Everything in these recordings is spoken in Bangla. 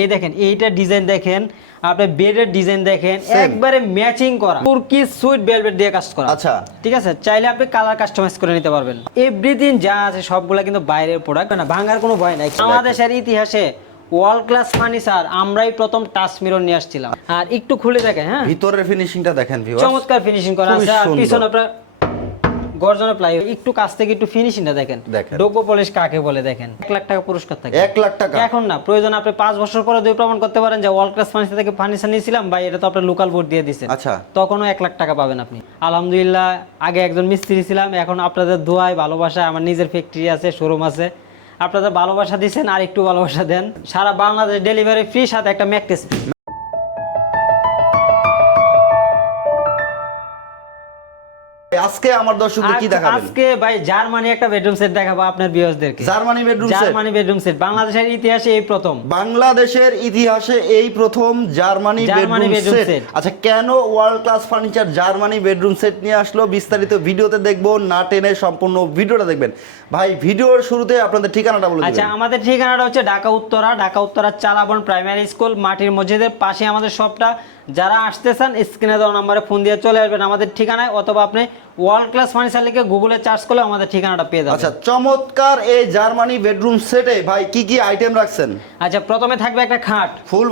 এই দেখেন এইটা ডিজাইন দেখেন, আপনি বেডের ডিজাইন দেখেন, একবারে ম্যাচিং করা তুর্কি সুইট ভেলভেট দিয়ে কাজ করা। আচ্ছা ঠিক আছে, চাইলে আপনি কালার কাস্টমাইজ করে নিতে পারবেন। এভরিথিং যা আছে সবগুলা কিন্তু বাইরের প্রোডাক্ট, না ভাঙার কোনো ভয় নাই। বাংলাদেশের ইতিহাসে ওয়ার্ল্ড ক্লাস ফার্নিচার আমরাই প্রথম টাচ মিরর নিয়ে আসছিলাম। আর একটু খুলে দেখেন, হ্যাঁ ভিতরের ফিনিশিংটা দেখেন ভিউয়ার্স, চমৎকার ফিনিশিং করা আছে। আর পিছনে আপনার গর্জনের প্লাই, একটু কাছ থেকে একটু ফিনিশিংটা দেখেন, ডোকো পলিশ কাকে বলে দেখেন। 1 লাখ টাকা পুরস্কার থাকে। 1 লাখ টাকা এখন না, প্রয়োজন আপনি 5 বছর পরে দুই প্রমাণ করতে পারেন যে ওয়ার্ল্ড ক্লাস ফার্নিচার থেকে ফার্নিচার নিয়েছিলাম ভাই, এটা তো আপনার লোকাল বোর্ড দিয়ে দিয়েছেন। আচ্ছা, তখনও 1 লাখ টাকা পাবেন আপনি। আলহামদুলিল্লাহ, আগে একজন মিস্ত্রি ছিলাম, এখন আপনাদের দোয়ায় ভালোবাসা, আমার নিজের ফ্যাক্টরি আছে, শোরুম আছে, আপনাদের ভালোবাসা দিচ্ছেন, আর একটু ভালোবাসা দেন। সারা বাংলাদেশ ডেলিভারি ফ্রি, সাথে একটা ম্যাকটেস ফ্রি। আজকে আমার দর্শকদের কি দেখাবেন? আজকে ভাই জার্মানি একটা বেডরুম সেট দেখাবো আপনার ভিউয়ারদেরকে। Germany bedroom set, Germany bedroom set বাংলাদেশের ইতিহাসে এই প্রথম। বাংলাদেশের ইতিহাসে এই প্রথম জার্মানি বেডরুম সেট। আচ্ছা, কেন world class furniture Germany bedroom set নিয়ে আসলো বিস্তারিত ভিডিওতে দেখবো, না টেনে সম্পূর্ণ ভিডিওটা দেখবেন। ভাই ভিডিওর শুরুতে আপনাদের ঠিকানাটা বলে দিবেন। আচ্ছা, আমাদের ঠিকানাটা হচ্ছে ঢাকা উত্তরা চালাবন প্রাইমারি স্কুল, মাটির মসজিদের পাশে আমাদের শপটা। যারা আসতে চান স্ক্রিনে দেওয়া নম্বরে ফোন দিয়ে চলে আসবেন আমাদের ঠিকানায়, অথবা আপনি ওয়ার্ল্ড ক্লাস ফার্নিচার লিখে গুগলে সার্চ করলে আমাদের ঠিকানাটা পেয়ে যাবেন। আচ্ছা, চমৎকার এই জার্মানি বেডরুম সেটে ভাই কি কি আইটেম রাখছেন? আচ্ছা, প্রথমে থাকবে একটা খাট ফুল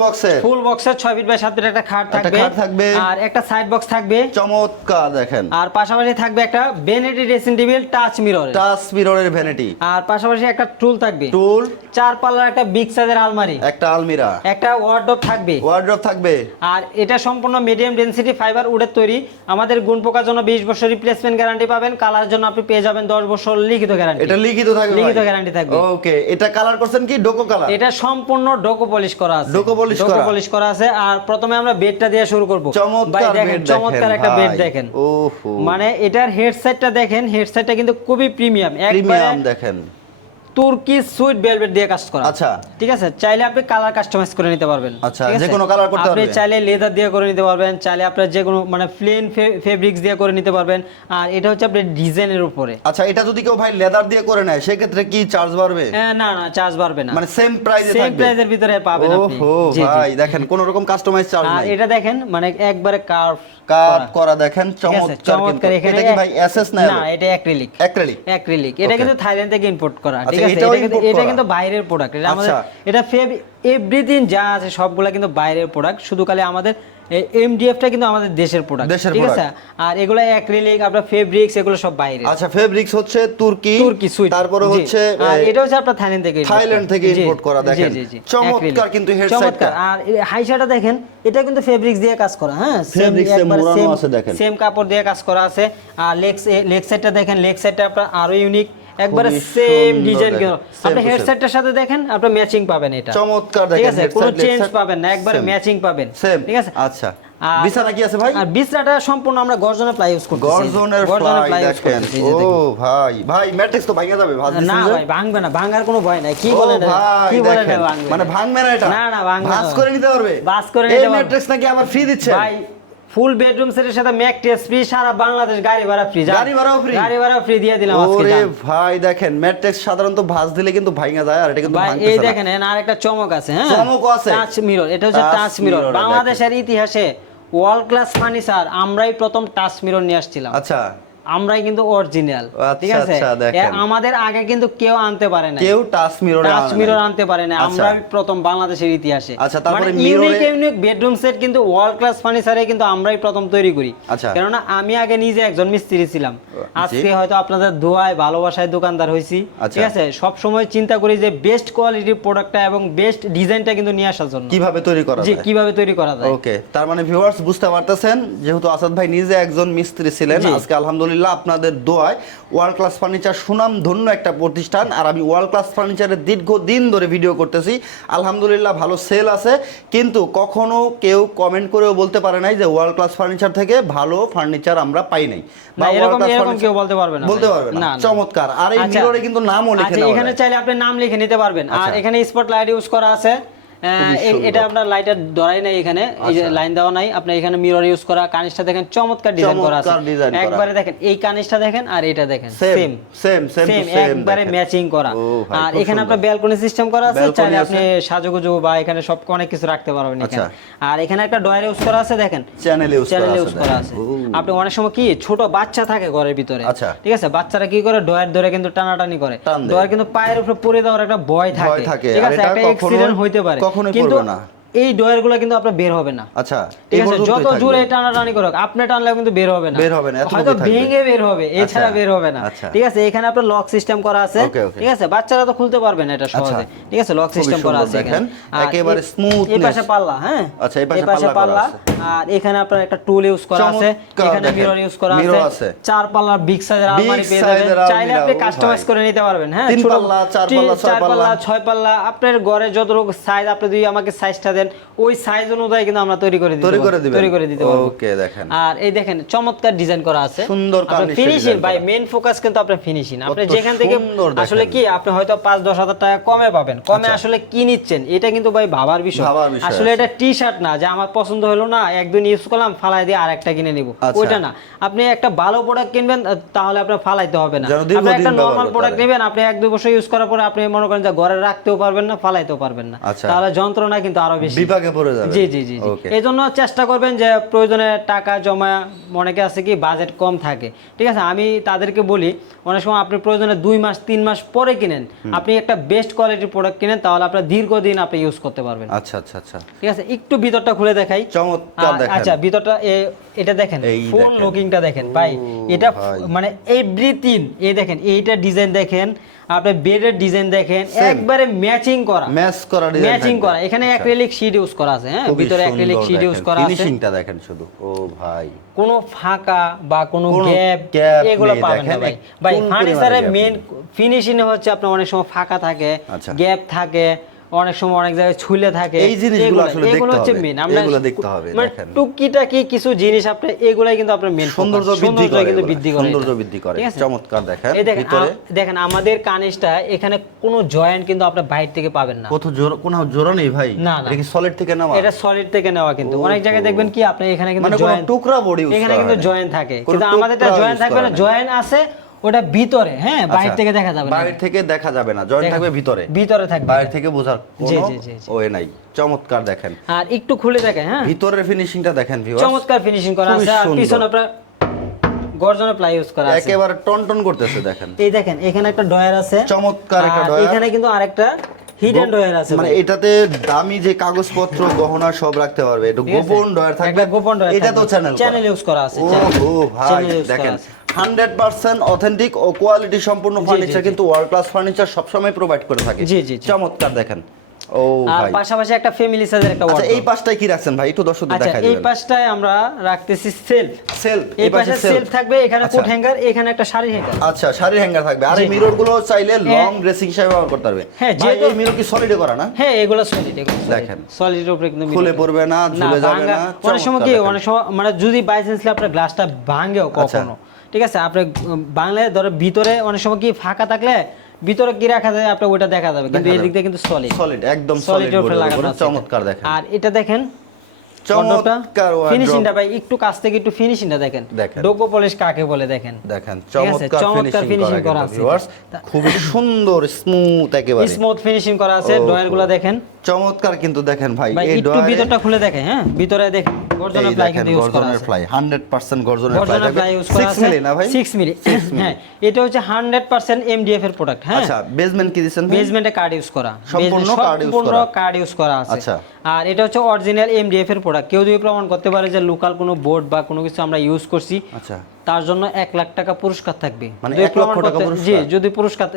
বক্সের 6 ফিট বাই 7 ফিট একটা খাট থাকবে, আর একটা সাইড বক্স থাকবে চমৎকার দেখেন। আর পাশাপাশি থাকবে একটা ভ্যানিটি ড্রেসিং টেবিল টাচ মিররের ভ্যানিটি, আর পাশাপাশি একটা টুল থাকবে, 4 পাল্লার একটা বিগ সাইজের আলমারি, একটা আলমিরা, একটা ওয়ার্ডরোব থাকবে। আর এটা সম্পূর্ণ মিডিয়াম ডেনসিটি ফাইবার উডের তৈরি। আমাদের গুণ পোকার জন্য 20 বছর রিপ্লেসমেন্ট গ্যারান্টি পাবেন। কালারের জন্য আপনি পেয়ে যাবেন 10 বছর লিখিত গ্যারান্টি। এটা লিখিত গ্যারান্টি থাকবে। ওকে, এটা কালার করছেন কি ডোকো কালার? এটা সম্পূর্ণ ডোকো পলিশ করা আছে। ডোকো পলিশ করা আছে। আর প্রথমে আমরা বেডটা দিয়ে শুরু করব। চমৎকার একটা বেড দেখেন। ওহো, মানে এটার হেডসেটটা দেখেন, হেডসেটটা কিন্তু খুবই প্রিমিয়াম দেখেন, তুর্কি সুইট ভেলভেট দিয়ে কাজ করা। আচ্ছা, ঠিক আছে, চাইলে আপনি কালার কাস্টমাইজ করে নিতে পারবেন। আচ্ছা, যে কোনো কালার করতে পারবেন। আপনি চাইলে লেদার দিয়ে করে নিতে পারবেন, চাইলে আপনি যে কোনো মানে প্লেন ফেব্রিক্স দিয়ে করে নিতে পারবেন। আর এটা হচ্ছে আপনার ডিজাইনের উপরে। আচ্ছা, এটা যদি কেউ ভাই লেদার দিয়ে করে নেয় সেই ক্ষেত্রে কি চার্জ বাড়বে? না, চার্জ বাড়বে না, মানে সেম প্রাইসে থাকবে, সেম প্রাইসের ভিতরে পাবেন আপনি। জি ভাই দেখেন, কোনো রকম কাস্টমাইজ চার্জ নাই। আর এটা দেখেন মানে একবারে কার্ভ করা দেখেন, চমৎকার। এটা কি ভাই এসএস না? এটা অ্যাক্রিলিক। এটা কিন্তু থাইল্যান্ড থেকে ইম্পোর্ট করা। ঠিক আছে, এটা কিন্তু বাইরের প্রোডাক্ট। এটা আমাদের, এটা এভরিথিং যা আছে সবগুলা কিন্তু বাইরের প্রোডাক্ট। শুধু খালি আমাদের এমডিএফটা কিন্তু আমাদের দেশের প্রোডাক্ট। ঠিক আছে, আর এগুলো অ্যাক্রিলিক, আপনার ফেব্রিক্স, এগুলো সব বাইরে। আচ্ছা, ফেব্রিক্স হচ্ছে তুর্কি সুইট, তারপরে হচ্ছে এটা হচ্ছে আপনার থাইল্যান্ড থেকে ইম্পোর্ট করা। দেখেন চমৎকার কিন্তু হেডসেটটা। আর হাইশাটা দেখেন, এটা কিন্তু ফেব্রিক্স দিয়ে কাজ করা। হ্যাঁ, সেম কাপড় দিয়ে কাজ করা আছে। আর লেগ সাইডটা দেখেন, লেগ সাইডটা আপনার আরো ইউনিক, একবারে সেম ডিজাইন। আপনি হেডসেটটার সাথে দেখেন, আপনি ম্যাচিং পাবেন। এটা চমৎকার দেখেন, কোনো চেঞ্জ পাবেন না, একবারে ম্যাচিং পাবেন। ঠিক আছে। আচ্ছা, বিছানা কি আছে ভাই? আর বিছানাটা সম্পূর্ণ আমরা গর্জনের প্লাই ইউজ করতেছি। গর্জনের প্লাই দেখেন। ও ভাই ম্যাট্রিক্স তো ভাঙা যাবে? না ভাই, ভাঙবে না, ভাঙার কোনো ভয় নাই। কি বলেন মানে ভাঙবে না? এটা না ভাঙবে না, ভাঁজ করে নিতে পারবে। এই ম্যাট্রিক্স নাকি আবার ফ্রি দিচ্ছে ভাই? ফুল বেডরুম সেটের সাথে ম্যাট্রেস ফ্রি, সারা বাংলাদেশ গাড়ি ভাড়া ফ্রি দিয়ে দিলাম আজকে। ওরে ভাই দেখেন, ম্যাট্রেস সাধারণত ভাঁজ দিলে কিন্তু ভাঙা যায়, আর এটা কিন্তু ভাঙতেছে না। এই দেখেন, আরেকটা চমক আছে। হ্যাঁ, চমক আছে, টাচ মিরর। এটা হচ্ছে টাচ মিরর। বাংলাদেশের ইতিহাসে ওয়ার্ল্ড ক্লাস ফার্নিচার আমরাই প্রথম টাচ মিরর নিয়ে আসছিলাম। আচ্ছা, আমরাই কিন্তু অরিজিনাল। ঠিক আছে, আমাদের আগে কিন্তু কেউ আনতে পারে না, কেউ টাচ মিরর আনতে পারে না। আমরাই প্রথম বাংলাদেশের ইতিহাসে। আচ্ছা, তারপরে ইউনিক বেডরুম সেট কিন্তু ওয়ার্ল্ড ক্লাস ফার্নিচারে কিন্তু আমরাই প্রথম তৈরি করি। কেননা আমি আগে নিজে একজন মিস্ত্রি ছিলাম, আজকে হয়তো আপনাদের দোয়ায় ভালোবাসায় দোকানদার হইছি। ঠিক আছে, সব সময় চিন্তা করি যে বেস্ট কোয়ালিটির প্রোডাক্টটা এবং বেস্ট ডিজাইনটা কিন্তু নিয়ে আসার জন্য কিভাবে তৈরি করা যায়। ওকে, তার মানে ভিউয়ার্স বুঝতে পারতেছেন, যেহেতু আসাদ ভাই নিজে একজন মিস্ত্রি ছিলেন, আজকে আলহামদুলিল্লাহ আপনাদের দোয়ায় ওয়ার্ল্ড ক্লাস ফার্নিচার সুনাম ধন্য একটা প্রতিষ্ঠান। আর আমি ওয়ার্ল্ড ক্লাস ফার্নিচারের দীর্ঘদিন ধরে ভিডিও করতেছি, আলহামদুলিল্লাহ ভালো সেল আছে। কিন্তু কখনো কেউ কমেন্ট করেও বলতে পারে নাই যে ওয়ার্ল্ড ক্লাস ফার্নিচার থেকে ভালো ফার্নিচার আমরা পাই নাই, বা এরকম কেউ বলতে পারবে না। চমৎকার। আর এই মিররে কিন্তু নামও লিখে দেওয়া যায়। এখানে চাইলে আপনি নাম লিখে নিতে পারবেন। আর এখানে স্পটলাইট ইউজ করা আছে, এটা আপনার লাইটার ধরাই নাই এখানে, এই যে লাইন দেওয়া নাই, আপনার এখানে মিরর ইউজ করা, কানিসটা দেখেন চমৎকার ডিজাইন করা আছে, একবারে দেখেন এই কানিসটা দেখেন আর এটা দেখেন সেম সেম একবারে ম্যাচিং করা। আর এখানে আপনার ব্যালকনি সিস্টেম করা আছে, চাইলে আপনি সাজুগুজু বা এখানে সব অনেক কিছু রাখতে পারবেন এখানে। আর এখানে একটা ডয়ার ইউজ করা আছে, দেখেন চ্যানেল ইউজ করা আছে। আপনি অনেক সময় কি ছোট বাচ্চা থাকে ঘরের ভিতরে, ঠিক আছে, বাচ্চারা কি করে ডয়ার ধরে কিন্তু টানাটানি করে, ডয়ার কিন্তু পায়ের উপরে পড়ে যাওয়ার একটা ভয় থাকে, ঠিক আছে, একটা অ্যাক্সিডেন্ট হইতে পারে, কিন্তু এই ডয়ার গুলো কিন্তু আপনার বের হবে না। আচ্ছা, ঠিক আছে, যত জোরে টানাটানি করুক আপনি টানলেও কিন্তু বের হবে না, হয়তো ভেঙে বের হবে, এছাড়া বের হবে না। ঠিক আছে, এখানে আপনার লক সিস্টেম করা আছে, ঠিক আছে, বাচ্চারা তো খুলতে পারবে না এটা সহজে, ঠিক আছে, লক সিস্টেম করা আছে এখানে, একেবারে স্মুথ। এই পাশে পাল্লা, হ্যাঁ, আচ্ছা, এই পাশে পাল্লা, আর এখানে আপনার একটা টুল ইউজ করা আছে, এখানে মিরর ইউজ করা আছে, 4 পাল্লার বিগ সাইজের আলমারি পেয়ে যাবেন, চাইলে আপনি কাস্টমাইজ করে নিতে পারবেন, হ্যাঁ, 3 পাল্লা 4 পাল্লা 6 পাল্লা, আপনার ঘরে যতটুকু সাইজ আপনি যদি আমাকে সাইজটা দেন ওই সাইজ অনুযায়ী কিন্তু আমরা তৈরি করে দিতে পারবো। ওকে, দেখেন, আর এই দেখেন চমৎকার ডিজাইন করা আছে, সুন্দর ফিনিশিং, ভাই মেইন ফোকাস কিন্তু আপনার ফিনিশিং। আপনি যেখান থেকে আসলে কি আপনি হয়তো 5-10 হাজার টাকা কমে পাবেন, কমে আসলে কি নিচ্ছেন এটা কিন্তু ভাই ভাবার বিষয়। আসলে এটা টি-শার্ট না যে আমার পছন্দ হলো না একদিন ইউজ করলাম ফালাই দিয়ে আরেকটা কিনে নিব, ওইটা না। আপনি একটা ভালো প্রোডাক্ট কিনবেন তাহলে আপনার ফালাইতে হবে না, আপনি একটা নরমাল প্রোডাক্ট নেবেন, আপনি 1-2 বছর ইউজ করার পরে আপনি মনে করেন যে ঘরে রাখতেও পারবেন না, ফালাইতেও পারবেন না, তাহলে যন্ত্রণা কিন্তু আরো বেশি বিপাকে পড়ে যাবে। জি জি জি, এইজন্য চেষ্টা করবেন যে প্রয়োজনে টাকা জমা, অনেকে আছে কি বাজেট কম থাকে, ঠিক আছে, আমি তাদেরকে বলি অনেক সময় আপনি প্রয়োজনে 2 মাস 3 মাস পরে কিনেন, আপনি একটা বেস্ট কোয়ালিটির প্রোডাক্ট কিনেন, তাহলে আপনার দীর্ঘদিন আপনি ইউজ করতে পারবেন। আচ্ছা আচ্ছা আচ্ছা, ঠিক আছে, একটু ভিতরটা খুলে দেখাই, চমৎকার দেখেন। আচ্ছা, ভিতরটা এটা দেখেন, ফুল লুকিংটা দেখেন ভাই, এটা মানে এভরিথিং, এই দেখেন এইটা ডিজাইন দেখেন, আপনি বেডের ডিজাইন দেখেন, একবারে ম্যাচিং করা, ম্যাচিং করা। এখানে অ্যাক্রিলিক শীট ইউজ করা আছে, হ্যাঁ, ভিতরে অ্যাক্রিলিক শীট ইউজ করা আছে, ফিনিশিংটা দেখেন শুধু, ও ভাই, কোনো ফাঁকা বা কোনো গ্যাপ এগুলো পাবেন না ভাই। ভাই ফার্নিচারের মেইন ফিনিশিং হচ্ছে আপনার অনেক সময় ফাঁকা থাকে, গ্যাপ থাকে, অনেক সময় অনেক জায়গায় ছুলে থাকে, এই জিনিসগুলো আসলে দেখতে হবে, এগুলো দেখতে হবে। দেখেন টুকিটাকি কিছু জিনিস আপনি এগুলাই কিন্তু আপনার মেইন সৌন্দর্য বৃদ্ধি করে, চমৎকার দেখেন। ভিতরে দেখেন আমাদের কানিসটা এখানে কোনো জয়েন্ট কিন্তু আপনি বাইরে থেকে পাবেন না, কোনো জোড়া নেই ভাই, এটা কি সলিড থেকে নেওয়া, এটা সলিড থেকে নেওয়া। কিন্তু অনেক জায়গায় দেখবেন কি আপনি এখানে কিন্তু জয়েন্ট, টুকরা বডি ইউজ করা, এখানে কিন্তু জয়েন্ট থাকে, কিন্তু আমাদেরটা জয়েন্ট থাকবে না, জয়েন্ট আছে ওটা ভিতরে, হ্যাঁ, বাইরে থেকে দেখা যাবে না, বাইরে থেকে দেখা যাবে না, জয়েন্ট থাকবে ভিতরে থাকবে, বাইরে থেকে বোঝার কোনো ওয়ে নাই। চমৎকার দেখেন, আর একটু খুলে দেখেন, হ্যাঁ, ভিতরের ফিনিশিংটা দেখেন ভিউয়ার্স, চমৎকার ফিনিশিং করা আছে, আর পিছনে আপনার গর্জনের প্লাই ইউজ করা আছে, একেবারে টনটন করতেছে। দেখেন, এই দেখেন এখানে একটা ডয়ার আছে, চমৎকার একটা ডয়ার, এখানে কিন্তু আরেকটা হিডেন ডয়ার আছে, মানে এটাতে দামি যে কাগজপত্র গহনা সব রাখতে পারবে, এটা গোপন ডয়ার থাকবে, গোপন ডয়ার, এটা তো চ্যানেল ইউজ করা আছে। ও ভাই দেখেন 100% অথেন্টিক ও কোয়ালিটি সম্পূর্ণ ফার্নিচার কিন্তু ওয়ার্ল্ড ক্লাস ফার্নিচার সবসময় প্রোভাইড করে থাকে। জি জি, চমৎকার দেখেন। ও ভাই, আর পাশাপাশি একটা ফ্যামিলি সাইজের একটা ওয়ার্ডরোব। আচ্ছা, এই পাশটায় কি রাখছেন ভাই, একটু দর্শকদের দেখাই দিবেন। এই পাশটায় আমরা রাখতেছি সেলফ, এই পাশে সেলফ থাকবে, এখানে কোট হ্যাঙ্গার, এখানে একটা শাড়ি হ্যাঙ্গার। আচ্ছা, শাড়ি হ্যাঙ্গার থাকবে, আর এই মিরর গুলো চাইলে লং ড্রেসিং হিসেবে ব্যবহার করতে পারবে। হ্যাঁ, যে এই মিরর কি সলিডে করা না? হ্যাঁ, এগুলো সলিড, এগুলো দেখেন সলিডের উপরে কিন্তু খুলে পড়বে না, ঝুলে যাবে না। অনেক সময় কি, অনেক সময় মানে যদি বাই চান্স আপনার গ্লাসটা ভাঙেও কখনো, ঠিক আছে, আপনি বাংলায় ধরে ভিতরে অনেক সময় কি ফাঁকা থাকলে ভিতরে কি রাখা যায় আপনি ওটা দেখা যাবে, কিন্তু এই দিক দিয়ে কিন্তু সলিড একদম সলিডের উপরে লাগানো আছে। চমৎকার দেখেন, আর এটা দেখেন চমৎকার ফিনিশিংটা ভাই, একটু কাছ থেকে একটু ফিনিশিংটা দেখেন, ডোকো পলিশ কাকে বলে দেখেন, চমৎকার ফিনিশিং করা আছে, খুব সুন্দর স্মুথ, একেবারে স্মুথ ফিনিশিং করা আছে। ডয়ারগুলো দেখেন চমৎকার কিন্তু দেখেন ভাই, এই ডয়ারে একটু ভিতরটা খুলে দেখেন, হ্যাঁ, ভিতরে দেখেন গর্জনের প্লাই কিন্তু ইউজ করা আছে, 100% গর্জনের প্লাই ইউজ করা আছে, 6 মিলি না ভাই, 6 মিলি, হ্যাঁ, এটা হচ্ছে 100% এমডিএফ এর প্রোডাক্ট। হ্যাঁ, আচ্ছা, বেসমেন্ট কি দিবেন? বেসমেন্টে কার্ড ইউজ করা, সম্পূর্ণ কার্ড ইউজ করা আছে। আচ্ছা, আর এটা হচ্ছে অরিজিনাল এমডিএফ এর প্রোডাক্ট। কেউ যদি প্রমাণ করতে পারে যে লোকাল কোনো বোর্ড বা কোনো কিছু আমরা ইউজ করছি, আচ্ছা, তার জন্য 1 লাখ টাকা পুরস্কার থাকবে। মানে 1 লক্ষ টাকা পুরস্কার? জি, যদি পুরস্কার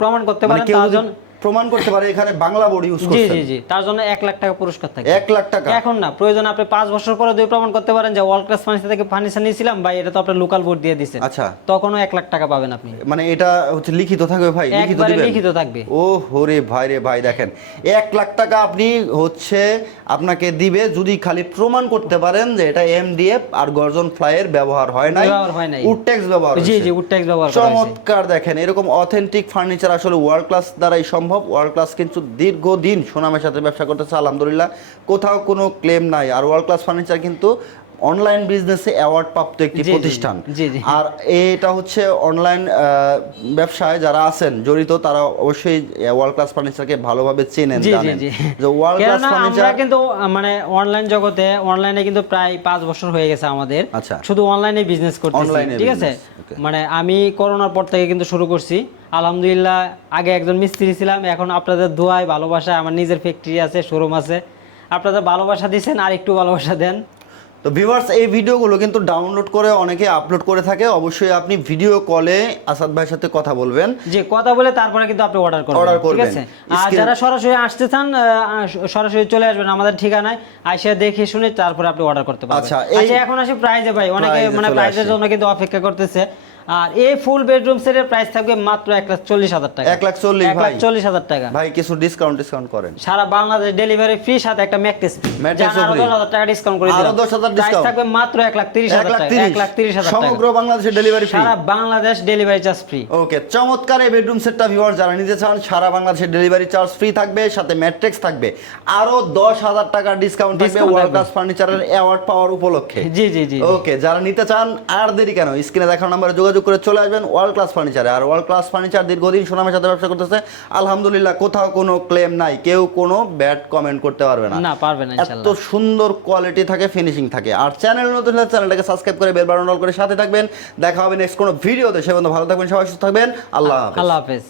প্রমাণ করতে পারে, তার জন্য প্রমাণ করতে পারে এখানে বাংলা বোর্ড ইউজ করছেন। জি জি জি, তার জন্য 1 লাখ টাকা পুরস্কার থাকে। 1 লাখ টাকা এখন না, প্রয়োজন আপনি 5 বছর পরে যদি প্রমাণ করতে পারেন যে ওয়ার্ল্ড ক্লাস ফার্নিচার থেকে ফার্নিচার নিয়েছিলাম ভাই, এটা তো আপনি লোকাল বোর্ড দিয়ে দিয়েছেন, আচ্ছা, তখনও 1 লাখ টাকা পাবেন আপনি। মানে এটা হচ্ছে লিখিত থাকবে ভাই, লিখিত দিবেন? লিখিত থাকবে। ও হোরে ভাই রে ভাই, দেখেন 1 লাখ টাকা আপনি হচ্ছে আপনাকে দিবে যদি খালি প্রমাণ করতে পারেন যে এটা এমডিএফ আর গর্জন ফ্লাইয়ের ব্যবহার হয় নাই, উডটেক্স ব্যবহার। জি জি, উডটেক্স ব্যবহার করা হয়েছে। চমৎকার দেখেন, এরকম অথেন্টিক ফার্নিচার আসলে ওয়ার্ল্ড ক্লাস দ্বারাই সম্ভব। সম্ভব। ওয়ার্ল্ড ক্লাস কিন্তু দীর্ঘদিন সুনামের সাথে ব্যবসা করতেছে আলহামদুলিল্লাহ, কোথাও কোনো ক্লেম নাই। আর ওয়ার্ল্ড ক্লাস ফার্নিচার কিন্তু অনলাইন বিজনেসে অ্যাওয়ার্ড প্রাপ্ত একটি প্রতিষ্ঠান। আর এটা হচ্ছে অনলাইন ব্যবসায় যারা আছেন জড়িত তারা অবশ্যই ওয়ার্ল্ড ক্লাস ফার্নিচারকে ভালোভাবে চেনেন, জানেন যে ওয়ার্ল্ড ক্লাস ফার্নিচার কিন্তু মানে অনলাইন জগতে অনলাইনে কিন্তু প্রায় 5 বছর হয়ে গেছে আমাদের, শুধু অনলাইনে বিজনেস করতেছি, ঠিক আছে। মানে আমি করোনার পর থেকে কিন্তু শুরু করছি আলহামদুলিল্লাহ। আগে একজন মিস্ত্রি ছিলাম, এখন আপনাদের দোয়ায় ভালোবাসায় আমার নিজের ফ্যাক্টরি আছে, শোরুম আছে, আপনাদের ভালোবাসা দিচ্ছেন, আর একটু ভালোবাসা দেন। তো ভিউয়ার্স, এই ভিডিওগুলো কিন্তু ডাউনলোড করে অনেকে আপলোড করে থাকে, অবশ্যই আপনি ভিডিও কলে আসাদ ভাইয়ের সাথে কথা বলবেন, যে কথা বলে তারপরে কিন্তু আপনি অর্ডার করবেন, ঠিক আছে। আর যারা সরাসরি আসতে চান সরাসরি চলে আসবেন আমাদের ঠিকানায়, আইসা দেখে শুনে তারপরে আপনি অর্ডার করতে পারবেন। আচ্ছা, এখন আসি প্রাইজে ভাই, অনেকে মানে প্রাইজের জন্য কিন্তু অপেক্ষা করতেছে। আর এই ফুল বেডরুম সেটের প্রাইস থাকবে মাত্র 1,40,000 টাকা। 1,40,000 টাকা ভাই, কিছু ডিসকাউন্ট করেন। সারা বাংলাদেশ ডেলিভারি ফ্রি, সাথে একটা ম্যাট্রেস ফ্রি, আরো 10,000 টাকা ডিসকাউন্ট করে দিলাম। আরো 10,000 ডিসকাউন্ট থাকবে মাত্র 1,30,000 টাকা। 1,30,000 টাকা সমগ্র বাংলাদেশে ডেলিভারি ফ্রি, সারা বাংলাদেশ ডেলিভারি চার্জ ফ্রি। ওকে, চমৎকার এই বেডরুম সেটটা ভিউয়ার্স যারা নিতে চান সারা বাংলাদেশে ডেলিভারি চার্জ ফ্রি থাকবে, সাথে ম্যাট্রেস থাকবে, আরো 10,000 টাকা ডিসকাউন্ট থাকবে ওয়ার্ল্ড ক্লাস ফার্নিচারের অ্যাওয়ার্ড পাওয়ার উপলক্ষে। জি। ওকে, যারা নিতে চান আর দেরি কেন, স্ক্রিনে দেখানো নম্বরে যোগাযোগ করে চলে আসবেন ওয়ার্ল্ড ক্লাস ফার্নিচারে। আর ওয়ার্ল্ড ক্লাস ফার্নিচার দীর্ঘদিন সুনামের সাথে ব্যবসা করতেছে আলহামদুলিল্লাহ, কোথাও কোনো ক্লেম নাই, কেউ কোনো ব্যাড কমেন্ট করতে পারবে না, পারবে না ইনশাআল্লাহ। এত সুন্দর কোয়ালিটি থাকে, ফিনিশিং থাকে। আর চ্যানেল নতুন হলে চ্যানেলটাকে সাবস্ক্রাইব করে বেল বাটন অল করে সাথে থাকবেন। দেখা হবে নেক্সট কোনো ভিডিওতে, সে পর্যন্ত ভালো থাকবেন, সবাই সুস্থ থাকবেন। আল্লাহ হাফেজ।